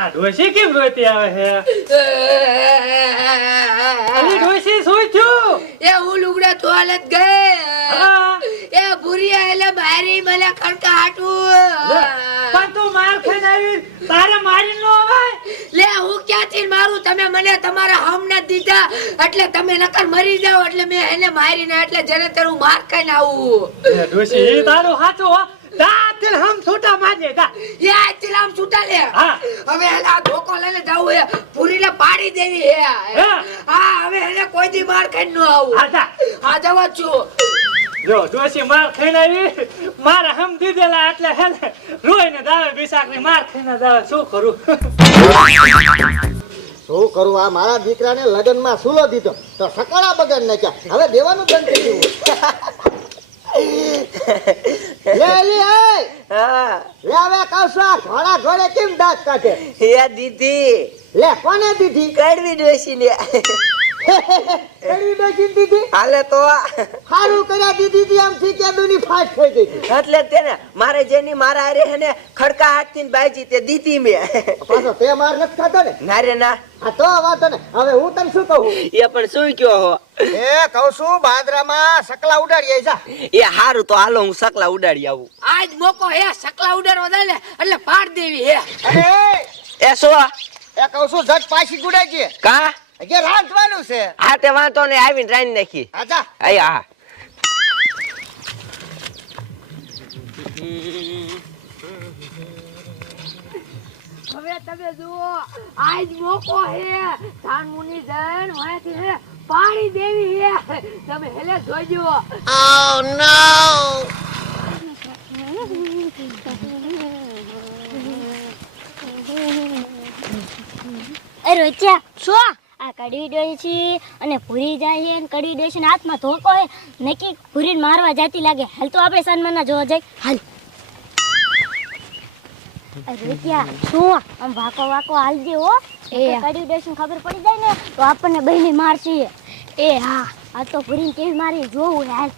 આ ડોશી કેમ રોતી આવે છે? અલી ડોશી શું થયું? એ હું લુગડા ધોવાલત ગઈ. હા. એ ભૂરિયા એટલે મારી મને ખડકા હાટું. પણ તું માર ખાઈને આવી, તારે મારી નો અવાય? લે હું ક્યાંથી મારું? તમે મને તમારા હમ ન દીધા એટલે તમે નકર મરી જાવ એટલે મેં એને મારીને એટલે જને તેરું માર ખાઈને આવું. એ ડોશી ઈ તારું સાચું હો. દાંતેલ હમ છૂટા મારજે તા. એ આથી આમ છૂટા લે. હા. હવે એને આ ધોકો લઈને જાવું હે, પૂરીને પાડી દેવી હે. હા હવે એને કોઈ દી માર ખાઈને નો આવું. આજા. આ જવા છું. જો ડોશી માર ખાઈને આવી, મારા હમ દીધેલા એટલે હે ને રોઈને દાવે બિસાકની માર ખાઈને દાવે. શું કરું? શું કરું? આ મારા દીકરાને લગ્નમાં સુલો દીધો તો સકળા બગાડ નાખ્યા. હવે દેવાનું બંધ કરી દેવું. લે લે હા લે હવે કહું છું, આ ઘોડા ઘોડે કેમ દાંત કાઢે? હે દીદી લે કોને દીધી? કડવી ડોશી ને કડવી ડોશી દીધી? હાલે તો સારું કર્યા દીધી તી, આમ થી કે દુની ફાટ થઈ ગઈ. એટલે તેને મારે જેની મારા હારે હે ને ખડકા હાથથી બાજી તે દીધી મે પાછો તે માર નથી ખાતો ને? ના રે ના. આ તો વાતો ને. હવે હું તને શું કહું? એ પણ શું કયો હો? એ કહું છું બાદરામાં સકલા ઉડાડી જા. એ હારું તો હાલો હું સકલા ઉડાડી આવું. આજ મોકો હે સકલા ઉડાડવા દે ને એટલે પાડ દેવી હે. અરે એ શું એ કહું છું જટ પાછી ગુડાઈ કા કે રાંધવાનું છે. હા તે વાંધો ને આવીને રાઈ નાખી. આજા આયા હવે તમે જુઓ આજ મોકો હે ધાન મુની જન વાયથી હે પાણી દેવી હે. તમે હેલે જોજો. અરે રોચ્યા શું આ કડવી ડોશી અને પૂરી જાય છે અને કડવી ડોશીના હાથમાં ધોકો હોય નક્કી પૂરીને મારવા જાતી લાગે. હાલ તો આપણે સન્માનના જોવા જાય. હાલ અરે રોચ્યા શું આમ વાકો વાકો હાલજે હો. એ કડવી ડોશીને ખબર પડી જાય ને તો આપણને બહેને મારશે. એ હા આ તો પૂરીને કેવી મારી જોવું. હાલ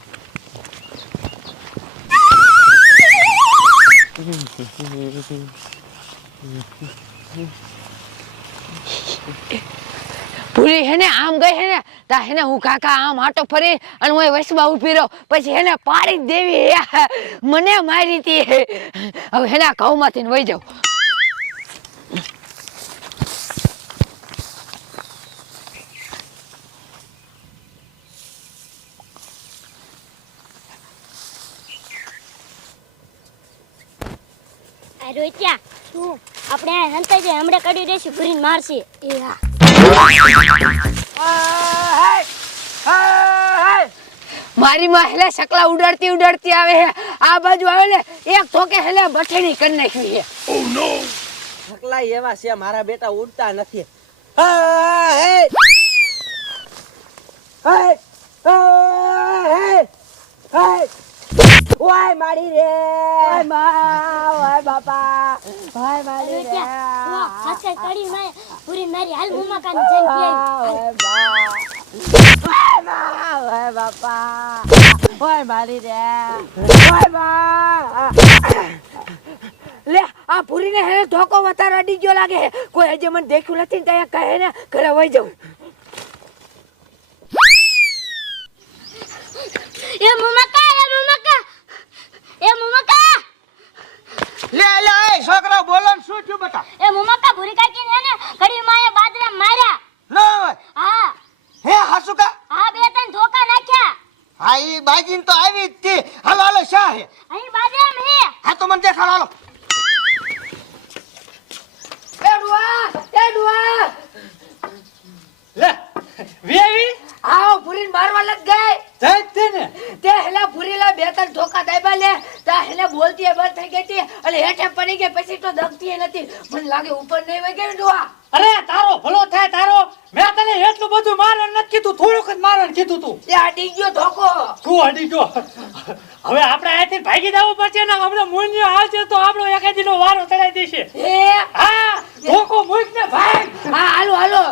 પૂરી હેને આમ ગઈ હેને તા હેને હું કાકા આમ આટો ફરી અને હું વસમાં ઊભી રહું પછી હેને પાડી દેવી હે. મને મારી હતી. હવે હેને ઘઉંમાંથી વહી જાઉં. રોચ્યા શું આપણે હંતા જાય હમણાં કડી દેશું ભરીને મારશે. એ હા મારી માં હેલે સકલા ઉડાડતી ઉડાડતી આવે હે. આ બાજુ આવે ને એક ધોકે હેલે બઠેણી કરી નાખી હે. સકલા એવા છે મારા બેટા ઉડતા નથી. ઓય મારી રે ઓય બાપા ઓય મારી રે હાથ કડી માં પૂરી મારી હાલ મુમા કાન જન કે ઓય બાપા ઓય મારી રે ઓય બા. લે આ પૂરીને હેને ધોકો વધારે અડી ગયો લાગે હે. કોઈ હજી મને દેખ્યું નથી ને ત્યાં કહે ને ઘરે વહી જાઉં. એ મુમા કા એ મુમા કા લે લે એ છોકરા બોલો ને શું થયું બેટા? એ મુમા કા ભૂરી કાકી ને કડી માએ બાદરા માર્યા. ન હોય હા હે હાસુકા? હા બે ત્રણ ધોકા નાખ્યા. હા ઈ બાજીન તો આવી જ તે. હાલો હાલો શા હે? અહીં બાદરામ હે. હા તો મને દેખાડો હાલો. એ ડુઆ લે વેવી આવ પૂરીને મારવા લગ ગઈ. જાય તે ને. તે હેલા પૂરીલા બે ત્રણ ધોકા દાબ્યા લે તા હેલે બોલતી બંધ થઈ ગઈ હતી અને હેઠે પડી ગઈ પછી તો દગતી નથી. મને લાગે ઉપર નહીં વઈ ગઈ ડુઆ. અરે તારો ભલો થાય તારો. મેં તને એટલું બધું મારવાનું નથી કીધું, થોડુંક જ મારવાનું કીધું તું. એ અડી ગયો ધોકો. તું અડી ગયો. હવે આપણે અહીંથી ભાગી જવું પડશે ને. આપણે મુન્યો આવશે તો આપણો એકાદીનો વારો ચડાઈ દેશે. એ હા ધોકો મૂક ને ભાગ. હા હાલો હાલો.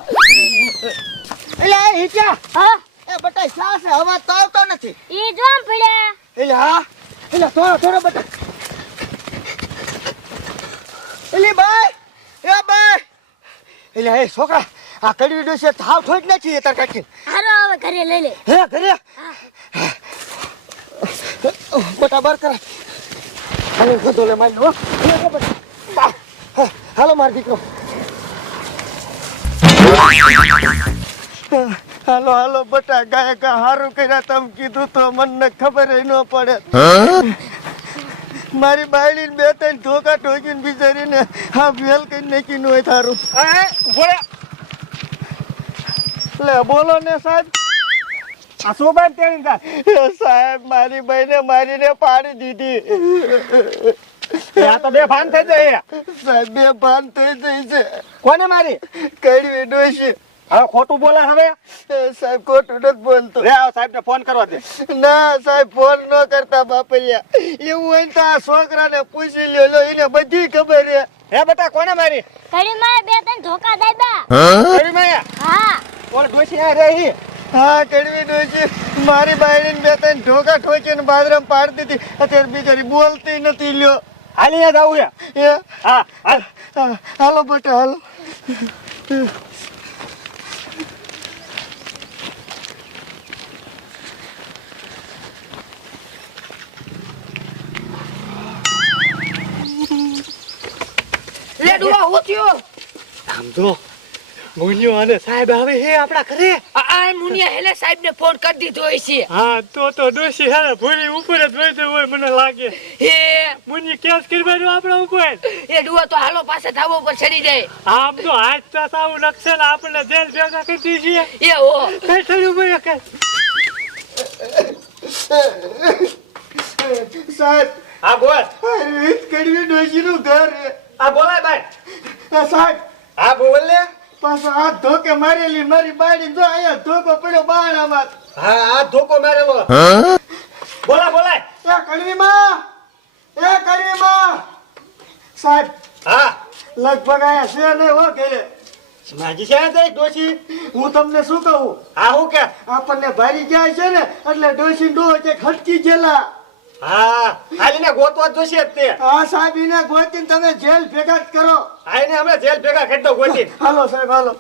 એટલે હિચા હા એ બટા શા છે? અવાજ તો આવતો નથી. ઈ જો આમ પડ્યા. એટલે હા એટલે થોડો થોડો બટા. એટલે ભાઈ એ ભાઈ એટલે હે છોકરા આ કડવી ડોસી થાવ થોડી નાખી તાર કાકી હારો હવે ઘરે લઈ લે. હે ઘરે બટા બાર કરા હાલો ગધો લે મારી લો હાલો માર દીકરો હાલો હાલો બટા ગાયકા હારું કર્યા તમ કીધું તો મને ખબર ન પડે મારી બાયડી બે ત્રણ ધોકા ઠોકીને બિચારીને હા વેલ કઈ નાખી ન હોય થારું લે બોલો ને સાહેબ આ શું બાદ તેની જા સાહેબ મારી બહેને મારીને પાડી દીધી આ તો બે ભાન થઈ જાય સાહેબ બે ભાન થઈ જાય છે કોને મારી કડવી ડોશી હવે ખોટું બોલે હવે સાહેબ ખોટું નથી બોલતો રે આવો સાહેબ ને ફોન કરવા દે ના સાહેબ ફોન ન કરતા બાપરિયા એવું હોય ને તો આ છોકરાને પૂછી લ્યો એને બધી ખબર છે હે બેટા કોને મારી કડી માં બે ત્રણ ધોકા દાદા. કરી માયા હા ઓલ ડોસી આ રહી હા કડવી ડોશી મારી બાયડીને બે ત્રણ ઢોકા ઠોકીને બાદરામ પાડી દીધી અત્યારે બિચારી બોલતી નથી લ્યો હાલી યાદ આવું એ હા હાલ હાલો બટા હાલો લે ડુઆ હું થયો આમ જો મુનિયો અને સાહેબ આવે હે આપડા ઘરે આ મુનિયા હેલે સાહેબ ને ફોન કરી દીધો હોય છે હા તો ડોસી હે ભૂરી ઉપર જ વૈસે હોય મને લાગે હે મુનિ કેસ કરવાનો આપડા ઉપર એ ડુઆ તો હાલો પાસે ધાબા ઉપર ચડી જાય આમ તો હાથ તો સાવ નકશે ને આપણને જેલ ભેગા કરી દીધી એ હો કઈ થયું ભાઈ કઈ સાહેબ હા બોલ કડવી ડોશી નું ઘર છે હા બોલાય ભાઈ સાહેબ હા બોલ ને પાછો હાથ ધોકે મારેલી મારી બાયડી જો અહીંયા ધોકો પડ્યો બાણામાં હા આ ધોકો મારેલો બોલાય એ કડવી માં સાહેબ હા લગભગ આયા છે ને હો ઘરે માજી છે દે ડોસી હું તમને શું કહું હા હું કે આપણને ભારી ગયા છે ને એટલે ડોશી ડો કે ખટકી ગયેલા હા હાલીને ગોતવા જ જોશે જ તે આ સાહેબ એને ગોતીને તમે જેલ ભેગા જ કરો આઈને અમે જેલ ભેગા કરી દો ગોતી હાલો સાહેબ હાલો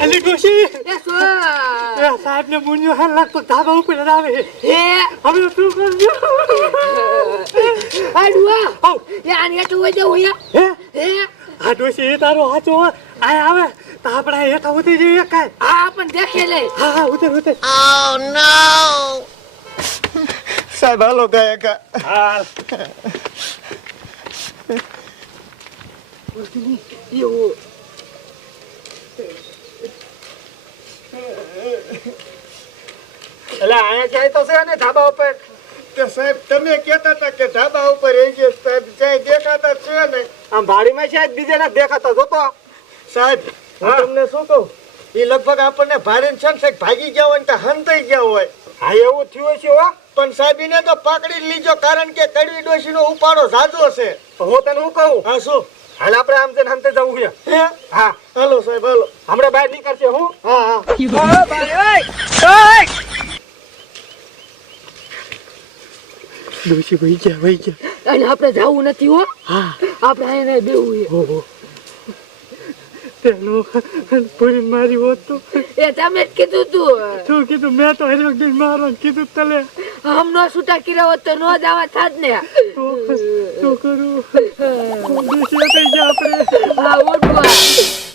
અલી ડોસી એ સો એ સાહેબ ને મુનિયો હે લગભગ ધાબા ઉપર જ આવે હે હવે શું કરજો આ ડુઆ આવ એ આને તો હોય દે હોય હે હે આ ડોસી એ તારો હાચો આ આવે તો આપડા હેઠા ઉતરી જઈએ કાઈ આ પણ દેખે લે હા ઉતર સાહેબ હાલો ગાયકા હા એવું એટલે આયા જાય તો છે ને ધાબા ઉપર કે સાહેબ તમે કહેતા હતા કે ધાબા ઉપર એ જે સાહેબ જાય દેખાતા છે ને આમ ભાડીમાં શાયદ બીજે ના દેખાતા જોતો સાહેબ હું હા. તમને શું કહું એ લગભગ આપણને ભારે છે ને સાહેબ ભાગી ગયા હોય ને તો હંતાઈ ગયા હોય હા એવું થયું છે હો પણ સાહેબ એને તો પકડી જ લીજો કારણ કે કડવી ડોશીનો ઉપાડો જાજો છે હું તને શું કહું હા શું હાલ આપણે આમ જઈને હંતે જવું છે હે હા હાલો સાહેબ હાલો હમણાં બહાર નીકળશે હું હા હા ડોસી વહી ગયા અને આપણે જાવું નથી હો હા આપણે આને બેવું ઓહો તેનો પૂરી મારી હોત તો એ તમે જ કીધું તું શું કીધું મેં તો હરી વખતે મારો કીધું તલે હમ નો છૂટા કર્યા હોત તો નો જવા થાત ને શું કરું ડોસી કઈ ગયા આપણે